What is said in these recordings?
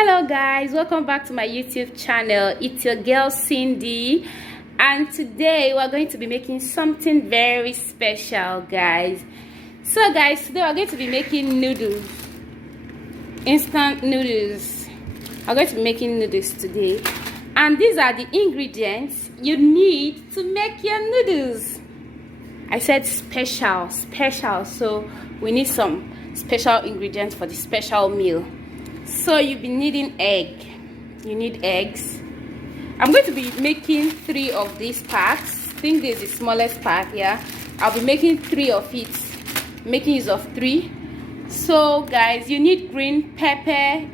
Hello guys, welcome back to my YouTube channel. It's your girl Cindy, and today we're going to be making something very special, guys. So guys, today we're going to be making noodles, instant noodles. We're going to be making noodles today, and these are the ingredients you need to make your noodles. I said special, so we need some special ingredients for the special meal. So you'll be needing egg. You need eggs. I'm going to be making 3 of these packs. I think this is the smallest pack. Yeah, I'll be making 3 of it, making use of 3. So guys, you need green pepper.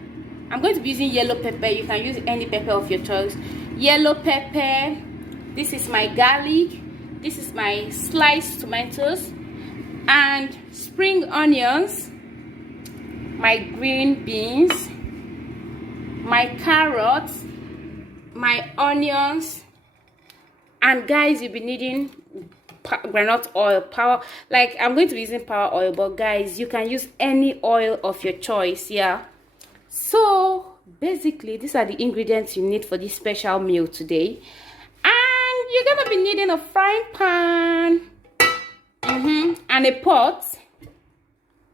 I'm going to be using yellow pepper. You can use any pepper of your choice. Yellow pepper. This is my garlic. This is my sliced tomatoes and spring onions, my green beans, my carrots, my onions, and guys, you'll be needing groundnut oil. I'm going to be using power oil, but guys, you can use any oil of your choice. Yeah, so basically these are the ingredients you need for this special meal today. And you're gonna be needing a frying pan and a pot.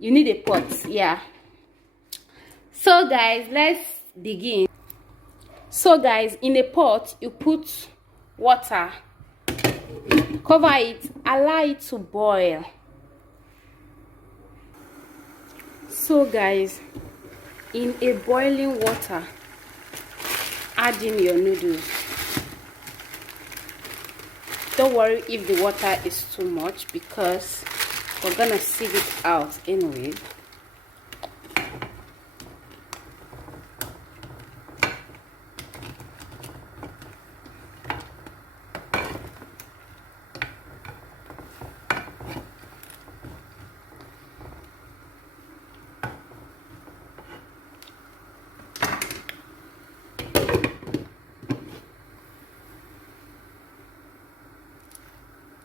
You need a pot. Yeah, so guys, let's begin. So guys, in a pot you put water, cover it, allow it to boil. So guys, in a boiling water, add in your noodles. Don't worry if the water is too much, because we're gonna sieve it out anyway.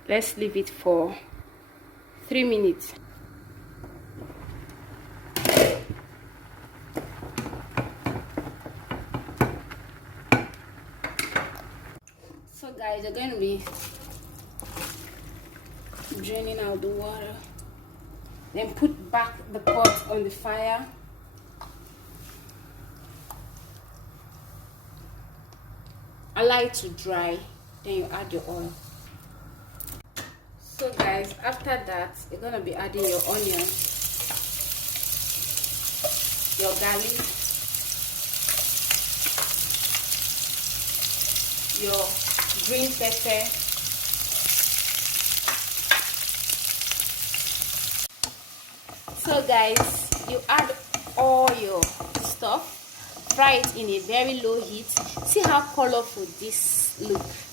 Let's leave it for 3 minutes. So guys, you're going to be draining out the water, then put back the pot on the fire. Allow it to dry, then you add your oil. So guys, after that, you're gonna be adding your onions, your garlic, your green pepper, so guys, you add all your stuff, fry it in a very low heat. See how colorful this looks.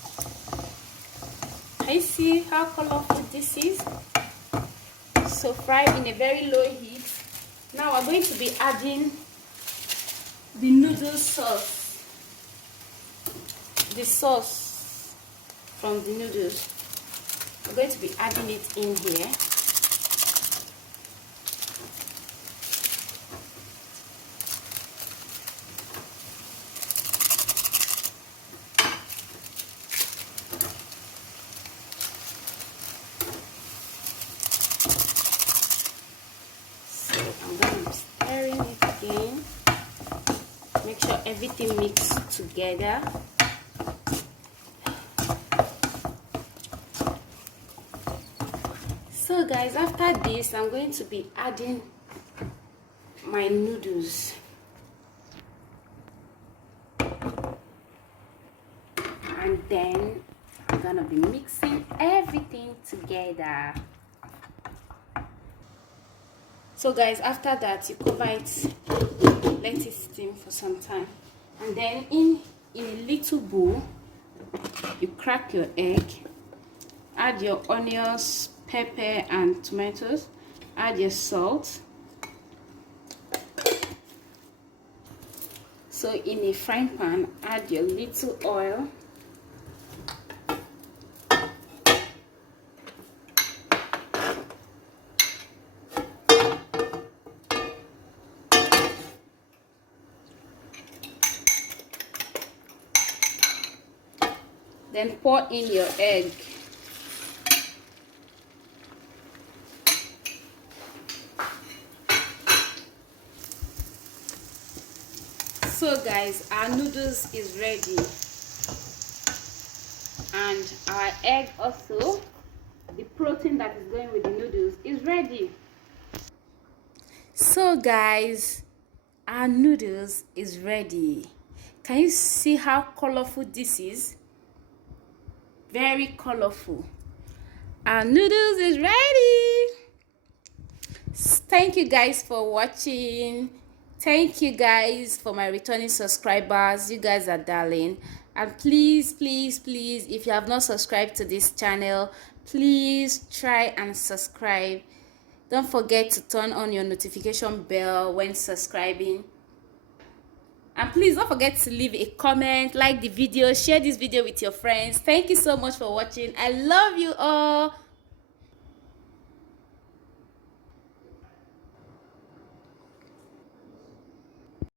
I see how colorful this is. So fry in a very low heat. Now we're going to be adding the noodle sauce, the sauce from the noodles. We're going to be adding it in here. Make sure everything mixed together. So guys, after this, I'm going to be adding my noodles. And then I'm gonna be mixing everything together. So guys, after that, you cover it, let it steam for some time, and then in a little bowl you crack your egg, add your onions, pepper and tomatoes, add your salt. So in a frying pan, add your little oil, Then pour in your egg. So guys, our noodles is ready, and our egg also, the protein that is going with the noodles, is ready. So guys, our noodles is ready. Can you see how colorful this is? Very colorful. Our noodles is ready. Thank you guys for watching. Thank you guys for my returning subscribers. You guys are darling. And please, please, please, if you have not subscribed to this channel, please try and subscribe. Don't forget to turn on your notification bell when subscribing. And please don't forget to leave a comment, like the video, share this video with your friends. Thank you so much for watching. I love you all.